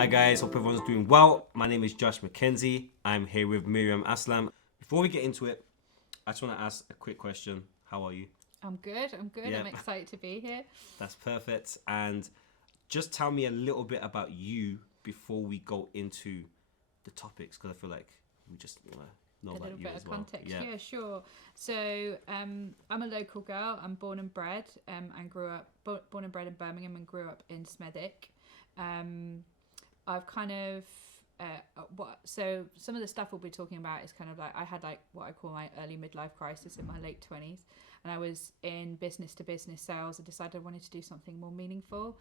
Hi guys, hope everyone's doing well. My name is Josh McKenzie. I'm here with Miriam Aslam. Before we get into it, I just want to ask a quick question. How are you? I'm good. Yeah. I'm excited to be here. That's perfect. And just tell me a little bit about you before we go into the topics, because I feel like we just want to know A about little you bit as of well. context. Yeah. Yeah, sure. So I'm a local girl. I'm born and bred and grew up, born and bred in Birmingham and grew up in Smethwick. I've kind of so some of the stuff we'll be talking about is kind of like I had like what I call my early midlife crisis in my late 20s, and I was in business to business sales. I decided I wanted to do something more meaningful,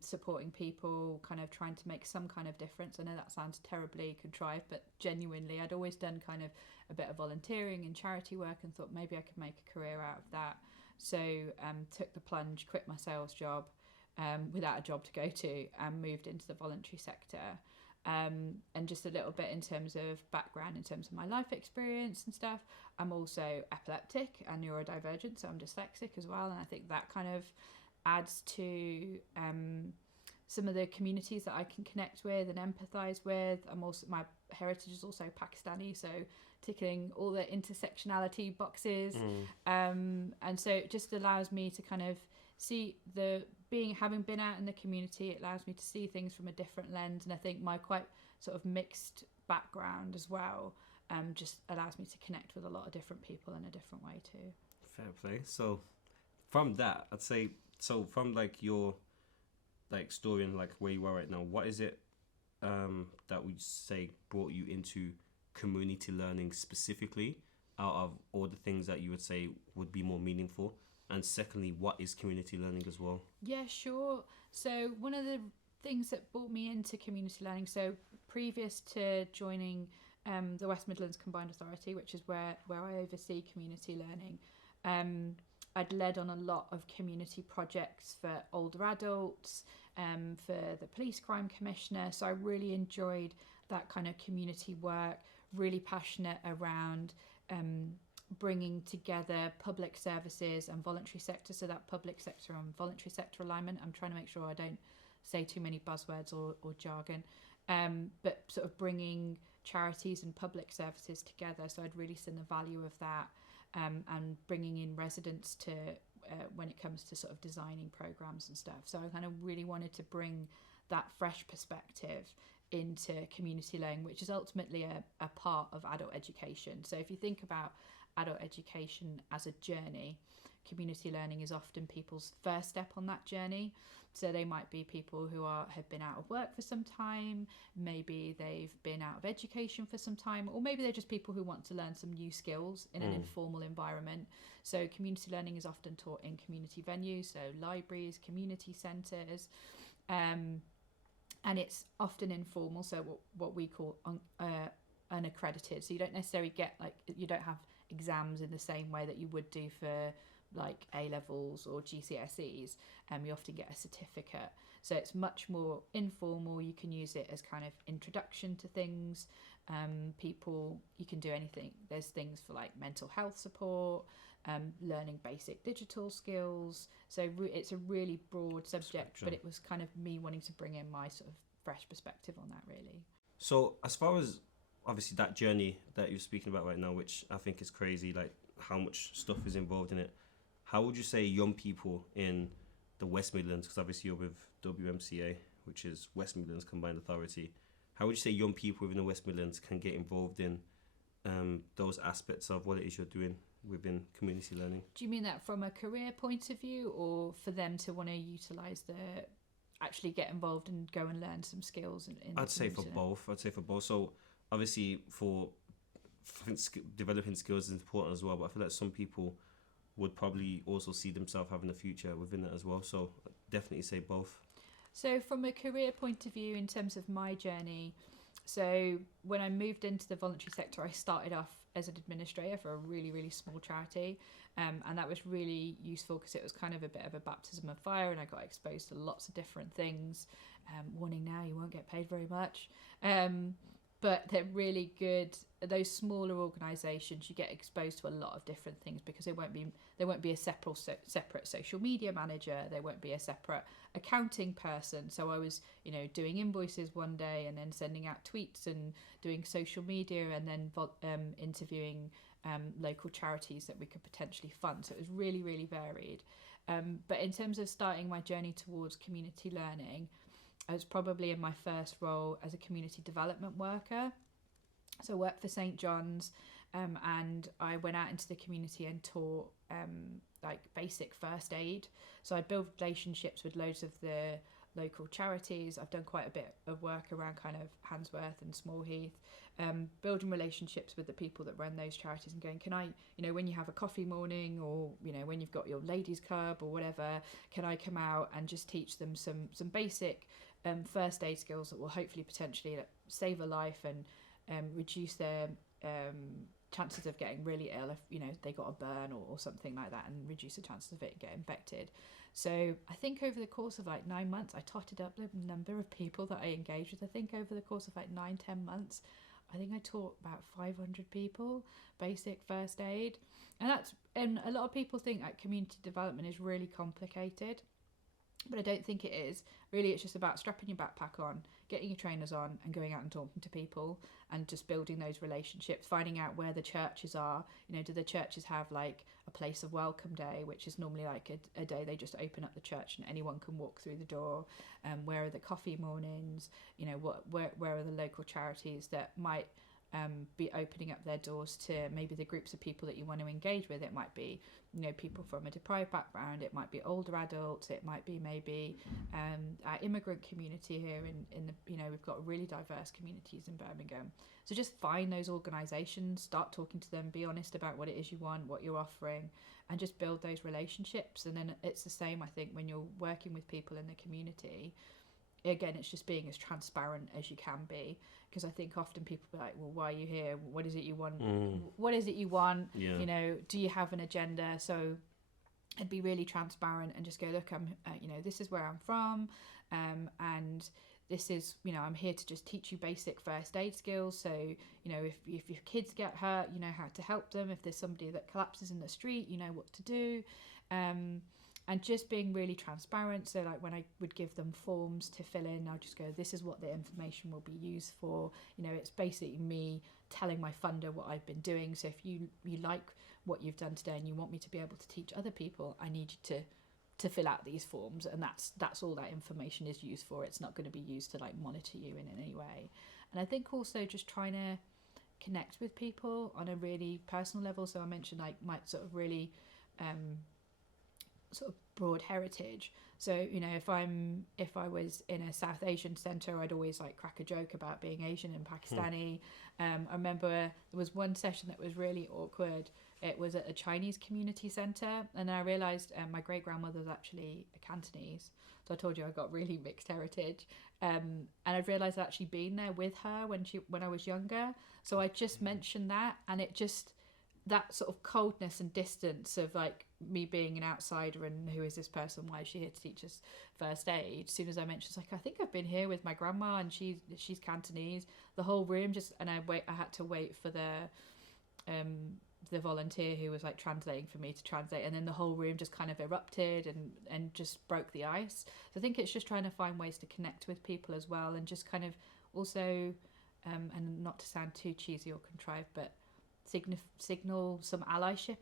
supporting people, kind of trying to make some kind of difference. I know that sounds terribly contrived, but genuinely I'd always done kind of a bit of volunteering and charity work and thought maybe I could make a career out of that. So took the plunge, quit my sales job, without a job to go to, and moved into the voluntary sector. And just a little bit in terms of background, in terms of my life experience and stuff. I'm also epileptic and neurodivergent, so I'm dyslexic as well. And I think that kind of adds to some of the communities that I can connect with and empathise with. My heritage is also Pakistani, so ticking all the intersectionality boxes. And so it just allows me to kind of see having been out in the community, it allows me to see things from a different lens. And I think my quite sort of mixed background as well just allows me to connect with a lot of different people in a different way too. Fair play. So from that, I'd say, so from like your like story and like where you are right now, what is it that would say brought you into community learning specifically, out of all the things that you would say would be more meaningful? And secondly, what is community learning as well? Yeah, sure. So one of the things that brought me into community learning, so previous to joining the West Midlands Combined Authority, which is where I oversee community learning, I'd led on a lot of community projects for older adults, for the Police Crime Commissioner. So I really enjoyed that kind of community work, really passionate around bringing together public services and voluntary sector, so that public sector and voluntary sector alignment. I'm trying to make sure I don't say too many buzzwords or jargon, but sort of bringing charities and public services together. So I'd really seen the value of that, and bringing in residents to when it comes to sort of designing programs and stuff. So I kind of really wanted to bring that fresh perspective into community learning, which is ultimately a part of adult education. So if you think about adult education as a journey, community learning is often people's first step on that journey. So they might be people who have been out of work for some time, maybe they've been out of education for some time, or maybe they're just people who want to learn some new skills in an informal environment. So community learning is often taught in community venues, so libraries, community centres, and it's often informal, so what we call unaccredited. So you don't necessarily you don't have exams in the same way that you would do for like A levels or GCSEs. You often get a certificate, so it's much more informal. You can use it as kind of introduction to things. You can do anything. There's things for like mental health support, learning basic digital skills. So it's a really broad subject, but it was kind of me wanting to bring in my sort of fresh perspective on that, really. So as far as obviously that journey that you're speaking about right now, which I think is crazy, like how much stuff is involved in it, how would you say young people in the West Midlands, because obviously you're with WMCA, which is West Midlands Combined Authority, how would you say young people within the West Midlands can get involved in those aspects of what it is you're doing within community learning? Do you mean that from a career point of view, or for them to want to utilise actually get involved and go and learn some skills in I'd say for both. So obviously developing skills is important as well, but I feel like some people would probably also see themselves having a future within it as well. So I'd definitely say both. So from a career point of view, in terms of my journey, so when I moved into the voluntary sector, I started off as an administrator for a really, really small charity. And that was really useful because it was kind of a bit of a baptism of fire, and I got exposed to lots of different things. Warning now, you won't get paid very much. but they're really good. Those smaller organisations, you get exposed to a lot of different things, because there won't be a separate social media manager, there won't be a separate accounting person. So I was, doing invoices one day, and then sending out tweets and doing social media, and then interviewing local charities that we could potentially fund. So it was really, really varied. But in terms of starting my journey towards community learning, I was probably in my first role as a community development worker. So I worked for St. John's, and I went out into the community and taught like basic first aid. So I'd build relationships with loads of the local charities. I've done quite a bit of work around kind of Handsworth and Small Heath, building relationships with the people that run those charities, and going, can I, when you have a coffee morning, or when you've got your ladies club or whatever, can I come out and just teach them some basic first aid skills that will hopefully potentially save a life and reduce their chances of getting really ill if they got a burn or something like that, and reduce the chances of it getting infected. So I think over the course of like 9 months, I totted up the number of people that I engaged with. I think over the course of like 9-10 months, I think I taught about 500 people basic first aid. And a lot of people think like community development is really complicated, but I don't think it is. Really, it's just about strapping your backpack on, getting your trainers on, and going out and talking to people, and just building those relationships, finding out where the churches are. Do the churches have like a place of welcome day, which is normally like a day they just open up the church and anyone can walk through the door? Where are the coffee mornings? Where are the local charities that might be opening up their doors to maybe the groups of people that you want to engage with? It might be people from a deprived background, it might be older adults, it might be maybe our immigrant community here in the we've got really diverse communities in Birmingham. So just find those organisations, start talking to them, be honest about what it is you want, what you're offering, and just build those relationships. And then it's the same, I think, when you're working with people in the community. Again, it's just being as transparent as you can be, because I think often people be like, well, why are you here? What is it you want? What is it you want? Yeah. Do you have an agenda? So I'd be really transparent and just go, look, I'm, this is where I'm from, and this is, I'm here to just teach you basic first aid skills. So, if your kids get hurt, you know how to help them. If there's somebody that collapses in the street, you know what to do. And just being really transparent. So like when I would give them forms to fill in, I'll just go, this is what the information will be used for. It's basically me telling my funder what I've been doing. So if you like what you've done today and you want me to be able to teach other people, I need you to fill out these forms. And that's all that information is used for. It's not going to be used to like monitor you in any way. And I think also just trying to connect with people on a really personal level. So I mentioned like my sort of really sort of broad heritage. So if I was in a South Asian centre, I'd always like crack a joke about being Asian and Pakistani. I remember there was one session that was really awkward. It was at a Chinese community centre, and I realised my great grandmother was actually a Cantonese. So I told you I got really mixed heritage, and I'd realised I'd actually been there with her when I was younger. So I just mentioned that, and it just, that sort of coldness and distance of like me being an outsider and who is this person, why is she here to teach us first aid? As soon as I mentioned, it's like, I think I've been here with my grandma and she's Cantonese. The whole room just, and I had to wait for the volunteer who was like translating for me to translate, and then the whole room just kind of erupted and just broke the ice. So I think it's just trying to find ways to connect with people as well, and just kind of also and not to sound too cheesy or contrived, but signal some allyship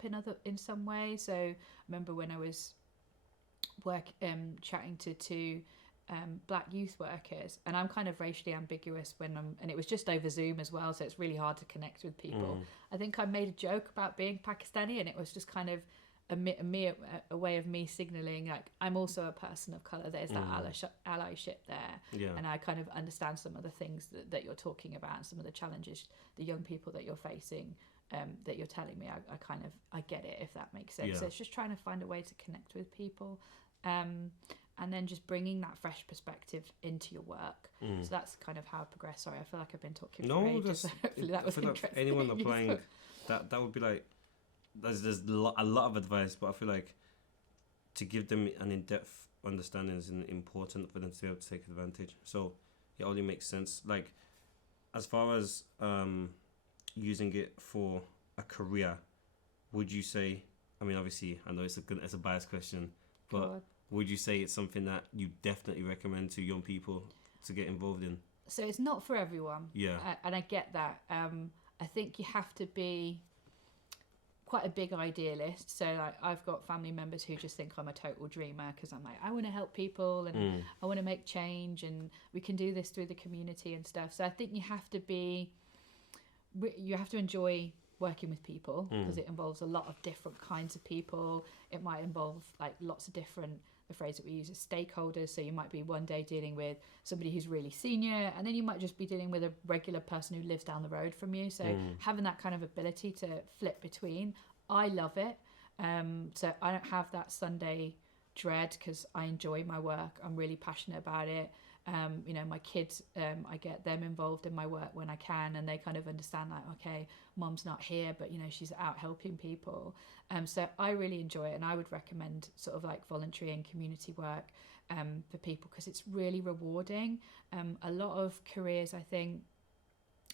in some way. So I remember when I was chatting to two black youth workers, and I'm kind of racially ambiguous and it was just over Zoom as well, so it's really hard to connect with people. I think I made a joke about being Pakistani, and it was just kind of a way of me signaling like I'm also a person of colour. There's that allyship there, and I kind of understand some of the things that you're talking about, and some of the challenges the young people that you're facing, that you're telling me. I get it, if that makes sense. So it's just trying to find a way to connect with people, and then just bringing that fresh perspective into your work. So that's kind of how I progress. Sorry, I feel like I've been talking for ages. Hopefully that was interesting. Like anyone applying, that would be like, there's a lot of advice, but I feel like to give them an in-depth understanding is important for them to be able to take advantage. So it only makes sense. Like as far as using it for a career, would you say? I mean, obviously, I know it's a biased question, but God. would you say it's something that you definitely recommend to young people to get involved in? So it's not for everyone. Yeah. And I get that. I think you have to be quite a big idealist. So like I've got family members who just think I'm a total dreamer because I'm like, I want to help people and I want to make change and we can do this through the community and stuff. So I think you have to enjoy working with people because it involves a lot of different kinds of people. It might involve like lots of different, the phrase that we use is stakeholders. So you might be one day dealing with somebody who's really senior and then you might just be dealing with a regular person who lives down the road from you. So having that kind of ability to flip between, I love it. So I don't have that Sunday dread because I enjoy my work. I'm really passionate about it. My kids, I get them involved in my work when I can and they kind of understand like, okay, mom's not here, but she's out helping people. So I really enjoy it and I would recommend sort of like voluntary and community work for people because it's really rewarding. A lot of careers, I think,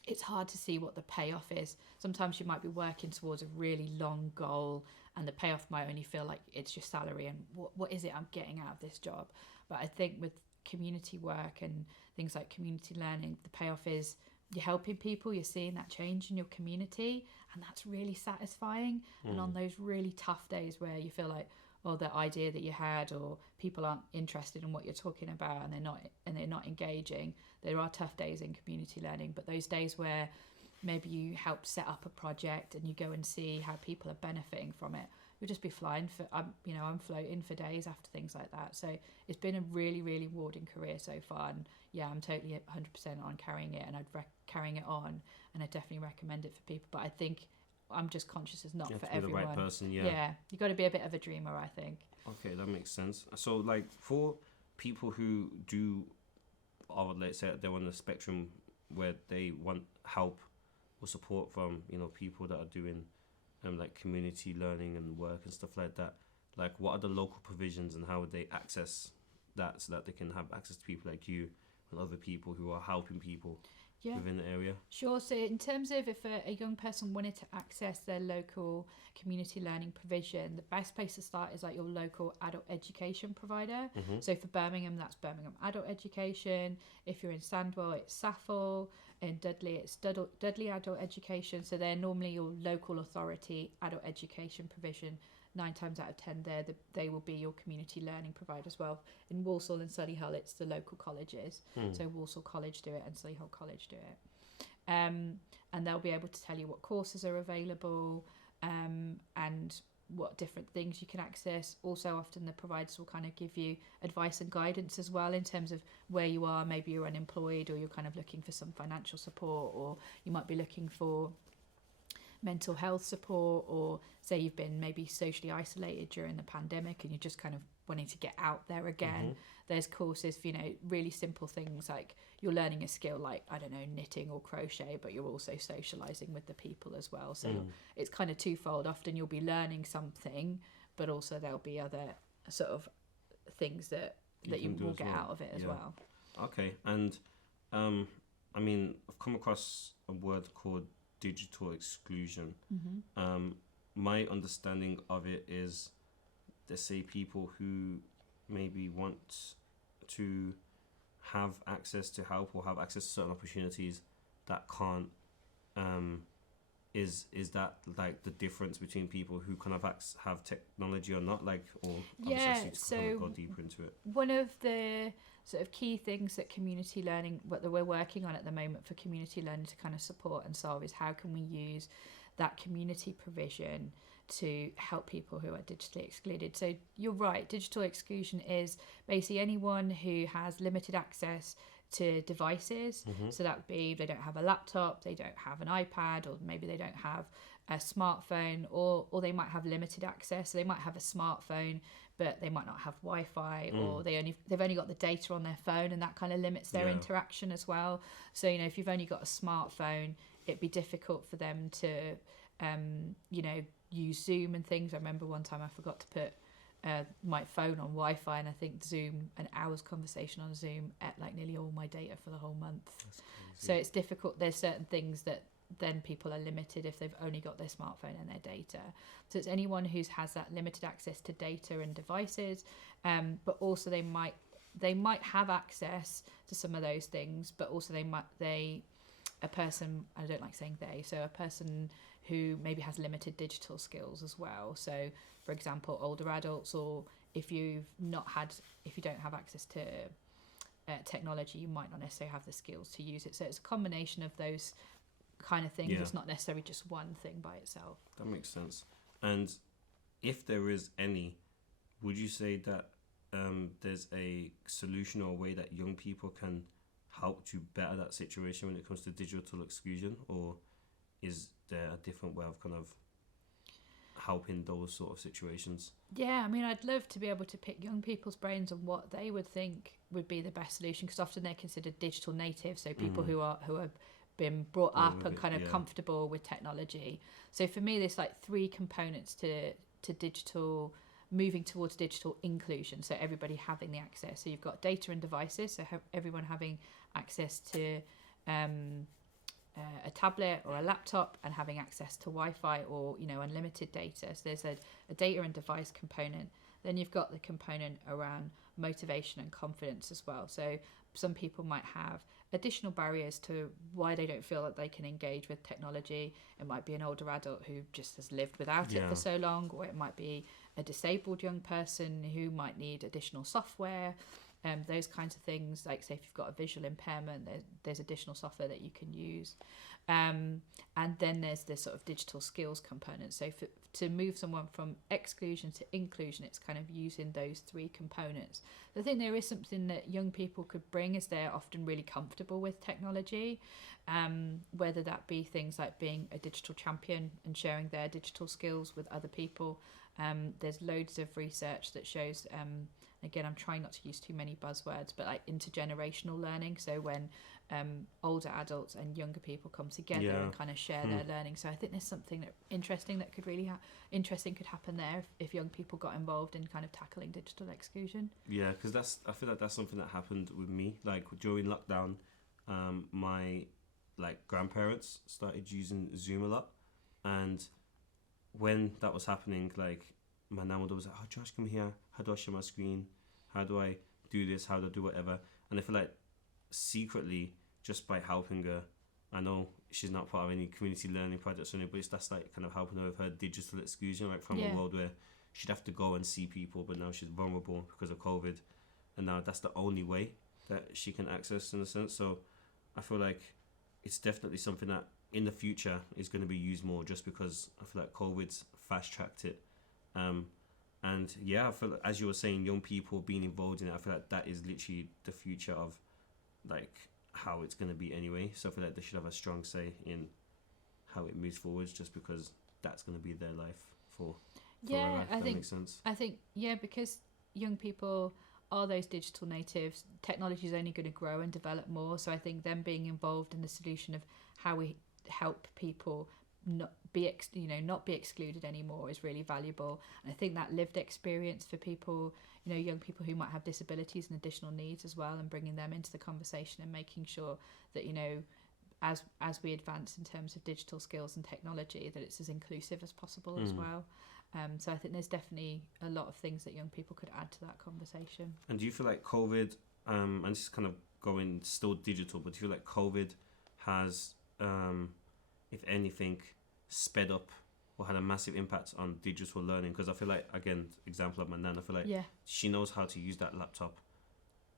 it's hard to see what the payoff is. Sometimes you might be working towards a really long goal and the payoff might only feel like it's your salary and what is it I'm getting out of this job. But I think with community work and things like community learning, the payoff is you're helping people, you're seeing that change in your community and that's really satisfying. And on those really tough days where you feel like, oh, the idea that you had or people aren't interested in what you're talking about and they're not engaging, there are tough days in community learning. But those days where maybe you help set up a project and you go and see how people are benefiting from it, you'll just be flying for I'm floating for days after things like that. So it's been a really, really rewarding career so far, and yeah, I'm totally 100% on carrying it, and carrying it on, and I definitely recommend it for people. But I think I'm just conscious it's not for everyone. The right person, yeah, you got to be a bit of a dreamer, I think. Okay, that makes sense. So like for people who do, or let's say they're on the spectrum where they want help or support from people that are doing like community learning and work and stuff like that, like what are the local provisions and how would they access that so that they can have access to people like you and other people who are helping people within the area? Sure. So in terms of if a young person wanted to access their local community learning provision, the best place to start is like your local adult education provider. So for Birmingham, that's Birmingham Adult Education. If you're in Sandwell, it's SAFL. In Dudley, it's Dudley Adult Education. So they're normally your local authority adult education provision. 9 times out of 10 they will be your community learning provider as well. In Walsall and Solihull, it's the local colleges. So Walsall College do it and Solihull College do it. And they'll be able to tell you what courses are available and what different things you can access. Also, often the providers will kind of give you advice and guidance as well in terms of where you are. Maybe you're unemployed or you're kind of looking for some financial support, or you might be looking for mental health support, or say you've been maybe socially isolated during the pandemic and you're just kind of wanting to get out there again. There's courses for really simple things like you're learning a skill like, I don't know, knitting or crochet, but you're also socializing with the people as well. So it's kind of twofold. Often you'll be learning something, but also there'll be other sort of things that you will get out of it as well. Okay. And I mean, I've come across a word called digital exclusion. My understanding of it is, let's say people who maybe want to have access to help or have access to certain opportunities that can't, is that like the difference between people who kind of have technology or not, like, or so kind of go deeper into it? One of the sort of key things that community learning, what we're working on at the moment for community learning to kind of support and solve, is how can we use that community provision to help people who are digitally excluded. So you're right, digital exclusion is basically anyone who has limited access to devices. So that would be they don't have a laptop, they don't have an iPad, or maybe they don't have a smartphone, or they might have limited access. So they might have a smartphone but they might not have Wi-Fi, or they've only got the data on their phone, and that kind of limits their interaction as well. So if you've only got a smartphone, it'd be difficult for them to use Zoom and things. I remember one time I forgot to put my phone on Wi-Fi, and I think Zoom, an hour's conversation on Zoom ate like nearly all my data for the whole month. So it's difficult. There's certain things that then people are limited if they've only got their smartphone and their data. So it's anyone who has that limited access to data and devices, but also they might have access to some of those things, but also a person, I don't like saying they, so a person who maybe has limited digital skills as well. So for example, older adults, or if you don't have access to technology, you might not necessarily have the skills to use it. So it's a combination of those kind of things. It's not necessarily just one thing by itself. That makes sense. And if there is any, would you say that there's a solution or a way that young people can help to better that situation when it comes to digital exclusion, or is there a different way of kind of helping those sort of situations? Yeah, I mean, I'd love to be able to pick young people's brains on what they would think would be the best solution, because often they're considered digital natives, so people who have been brought up and kind of comfortable with technology. So for me, there's like three components to digital, moving towards digital inclusion, so everybody having the access. So you've got data and devices, so everyone having access to a tablet or a laptop and having access to Wi-Fi or unlimited data. So there's a data and device component. Then you've got the component around motivation and confidence as well. So some people might have additional barriers to why they don't feel that they can engage with technology. It might be an older adult who just has lived without it for so long, or it might be a disabled young person who might need additional software. Those kinds of things, like say if you've got a visual impairment, there's additional software that you can use. And then there's this sort of digital skills component. So to move someone from exclusion to inclusion, it's kind of using those three components. I think there is something that young people could bring, as they're often really comfortable with technology, whether that be things like being a digital champion and sharing their digital skills with other people. There's loads of research that shows, again, I'm trying not to use too many buzzwords, but like intergenerational learning. So when older adults and younger people come together and kind of share their learning. So I think there's something interesting that could really could happen there if young people got involved in kind of tackling digital exclusion. Yeah, because I feel like that's something that happened with me. Like during lockdown, my grandparents started using Zoom a lot, and when that was happening, like my nan would always like, "Oh, Josh, come here. How do I share my screen? How do I do this? How do I do whatever?" And I feel like secretly, just by helping her, I know she's not part of any community learning projects or anything, but that's like kind of helping her with her digital exclusion, like from a world where she'd have to go and see people, but now she's vulnerable because of COVID, and now that's the only way that she can access, in a sense. So I feel like it's definitely something that in the future is going to be used more, just because I feel like COVID's fast-tracked it. And yeah, I feel like, as you were saying, young people being involved in it, I feel like that is literally the future of like how it's going to be anyway. So I feel like they should have a strong say in how it moves forwards, just because that's going to be their life for forever. That makes sense. I think because young people are those digital natives, technology is only going to grow and develop more. So I think them being involved in the solution of how we help people not be excluded anymore is really valuable. And I think that lived experience for people, young people who might have disabilities and additional needs as well, and bringing them into the conversation and making sure that as we advance in terms of digital skills and technology, that it's as inclusive as possible as well. So I think there's definitely a lot of things that young people could add to that conversation. And do you feel like COVID, and this is kind of going still digital, but do you feel like COVID has, if anything, sped up or had a massive impact on digital learning? Because I feel like, again, example of my nan, I feel like she knows how to use that laptop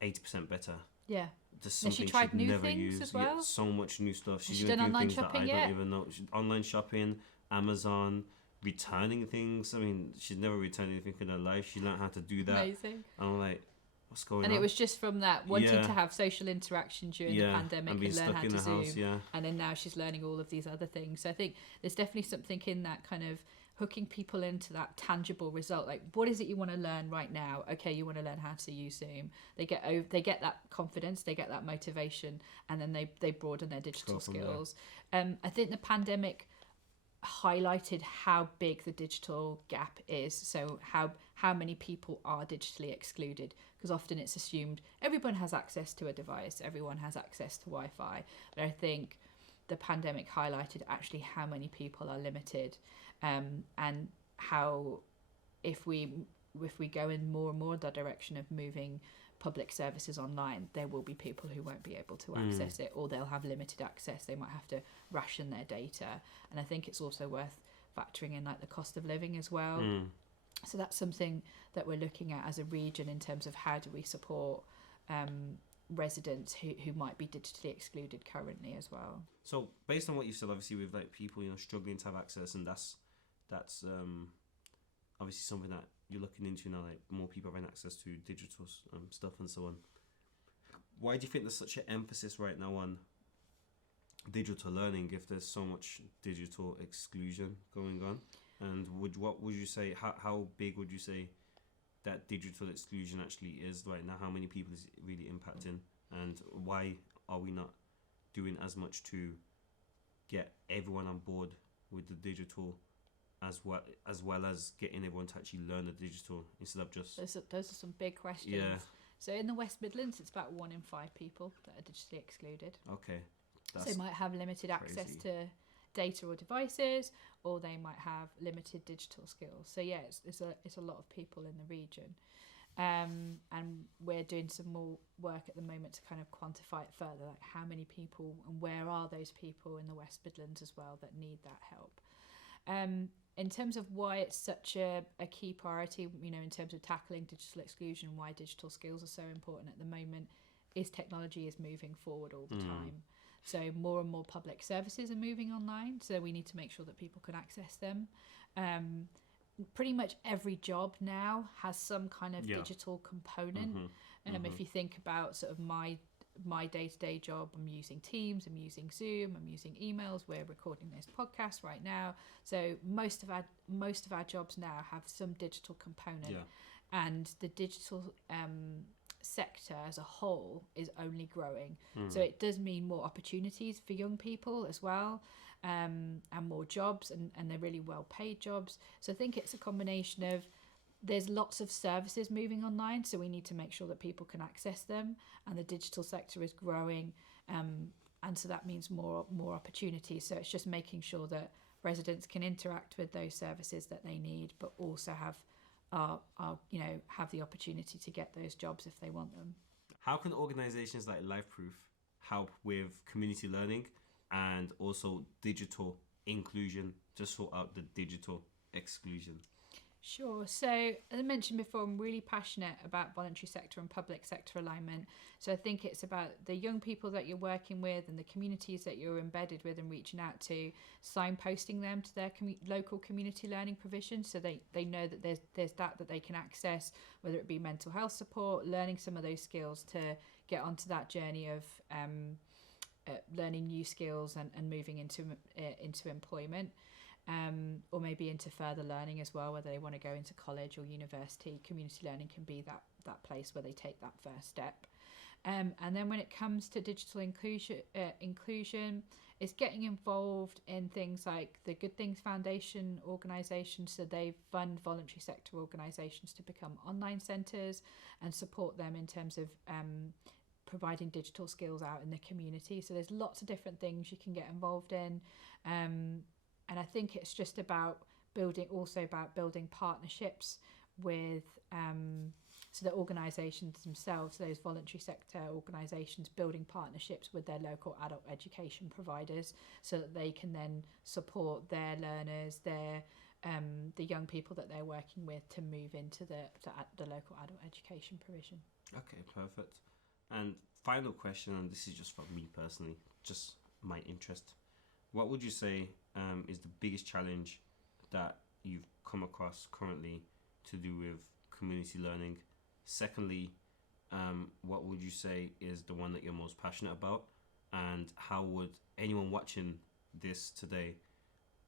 80% better. Yeah. There's something she tried new never things used. as well. So much new stuff. She's done online shopping I don't even know. Online shopping, Amazon, returning things. I mean, she's never returned anything in her life. She learned how to do that. Amazing. And I'm like, what's going on? And it was just from that wanting to have social interaction during the pandemic and learn how to Zoom. House, and then now she's learning all of these other things. So I think there's definitely something in that kind of hooking people into that tangible result. Like, what is it you want to learn right now? Okay, you want to learn how to use Zoom. They get that confidence, they get that motivation, and then they broaden their digital skills. I think the pandemic highlighted how big the digital gap is. So how how many people are digitally excluded, because often it's assumed everyone has access to a device, everyone has access to Wi-Fi, but I think the pandemic highlighted actually how many people are limited, and how if we go in more and more the direction of moving public services online, there will be people who won't be able to access it, or they'll have limited access. They might have to ration their data, and I think it's also worth factoring in like the cost of living as well. So that's something that we're looking at as a region in terms of how do we support residents who might be digitally excluded currently as well. So based on what you said, obviously with like people struggling to have access, and that's obviously something that you're looking into now, like more people having access to digital stuff and so on. Why do you think there's such an emphasis right now on digital learning if there's so much digital exclusion going on? And what would you say, how big would you say that digital exclusion actually is right now? How many people is it really impacting, and why are we not doing as much to get everyone on board with the digital as well as getting everyone to actually learn the digital instead of just... Those are some big questions. Yeah. So in the West Midlands, it's about 1 in 5 people that are digitally excluded. Okay. So they might have limited access to data or devices, or they might have limited digital skills. So yeah, it's a lot of people in the region. And we're doing some more work at the moment to kind of quantify it further, like how many people and where are those people in the West Midlands as well that need that help. In terms of why it's such a key priority, in terms of tackling digital exclusion, why digital skills are so important at the moment, is technology is moving forward all the time. So more and more public services are moving online, so we need to make sure that people can access them. Pretty much every job now has some kind of digital component. If you think about sort of my day-to-day job, I'm using Teams, I'm using Zoom, I'm using emails, we're recording this podcast right now. So most of our jobs now have some digital component, and the digital sector as a whole is only growing. So it does mean more opportunities for young people as well, and more jobs, and they're really well paid jobs. So I think it's a combination of, there's lots of services moving online, so we need to make sure that people can access them, and the digital sector is growing, and so that means more opportunities. So it's just making sure that residents can interact with those services that they need, but also have the opportunity to get those jobs if they want them. How can organisations like Lyfeproof help with community learning and also digital inclusion to sort out the digital exclusion? Sure. So as I mentioned before, I'm really passionate about voluntary sector and public sector alignment. So I think it's about the young people that you're working with and the communities that you're embedded with and reaching out to, signposting them to their local community learning provision, so they know that there's that they can access, whether it be mental health support, learning some of those skills to get onto that journey of learning new skills and moving into employment. Or maybe into further learning as well, whether they want to go into college or university. Community learning can be that place where they take that first step. And then when it comes to digital inclusion, it's getting involved in things like the Good Things Foundation organisations. So they fund voluntary sector organisations to become online centres and support them in terms of providing digital skills out in the community. So there's lots of different things you can get involved in. And I think it's just about building partnerships with so the organisations themselves, those voluntary sector organisations, building partnerships with their local adult education providers, so that they can then support their learners, the young people that they're working with, to move into the local adult education provision. Okay, perfect. And final question, and this is just for me personally, just my interest. What would you say is the biggest challenge that you've come across currently to do with community learning? Secondly, what would you say is the one that you're most passionate about? And how would anyone watching this today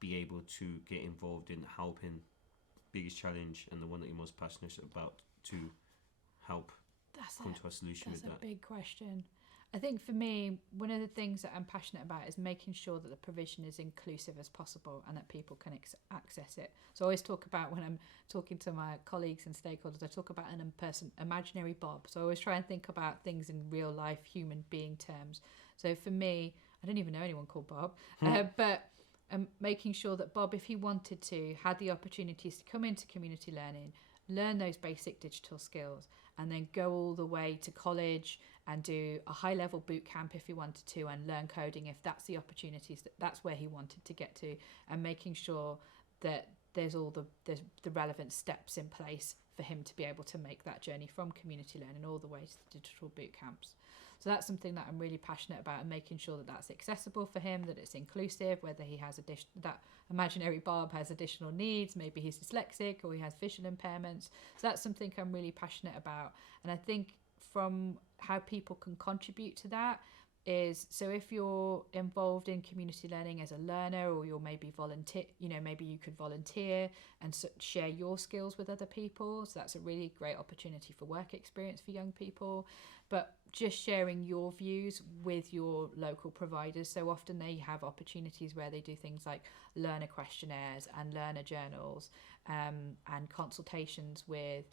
be able to get involved in helping biggest challenge and the one that you're most passionate about to help come to a solution with that? That's a big question. I think for me, one of the things that I'm passionate about is making sure that the provision is inclusive as possible and that people can access it. So I always talk about, when I'm talking to my colleagues and stakeholders, I talk about an imaginary Bob. So I always try and think about things in real life human being terms. So for me, I don't even know anyone called Bob, but making sure that Bob, if he wanted to, had the opportunities to come into community learning, learn those basic digital skills, and then go all the way to college and do a high level boot camp if he wanted to, and learn coding if that's the opportunities, that's where he wanted to get to, and making sure that there's all the relevant steps in place for him to be able to make that journey from community learning all the way to the digital boot camps. So that's something that I'm really passionate about, and making sure that that's accessible for him, that it's inclusive, whether he has that imaginary Bob has additional needs, maybe he's dyslexic or he has visual impairments. So that's something I'm really passionate about. And I think from how people can contribute to that is, so if you're involved in community learning as a learner, or you're maybe volunteer, maybe you could volunteer and share your skills with other people. So that's a really great opportunity for work experience for young people. But just sharing your views with your local providers. So often they have opportunities where they do things like learner questionnaires and learner journals, and consultations with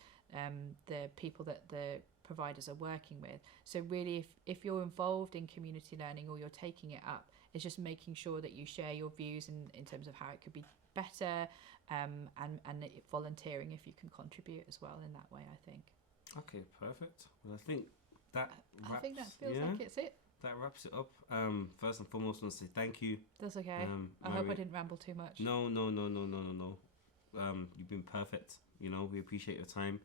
the people that the providers are working with. So really, if you're involved in community learning or you're taking it up, it's just making sure that you share your views in terms of how it could be better, and volunteering if you can contribute as well in that way, I think. Okay, perfect. Well, I think that wraps, I think that feels like it's it. That wraps it up. First and foremost, I want to say thank you. That's okay. I hope I didn't ramble too much. No. You've been perfect. We appreciate your time.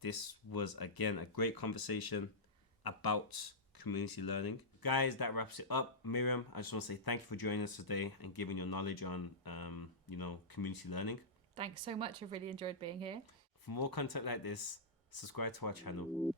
This was, again, a great conversation about community learning. Guys, that wraps it up. Miriam, I just want to say thank you for joining us today and giving your knowledge on, community learning. Thanks so much. I've really enjoyed being here. For more content like this, subscribe to our channel.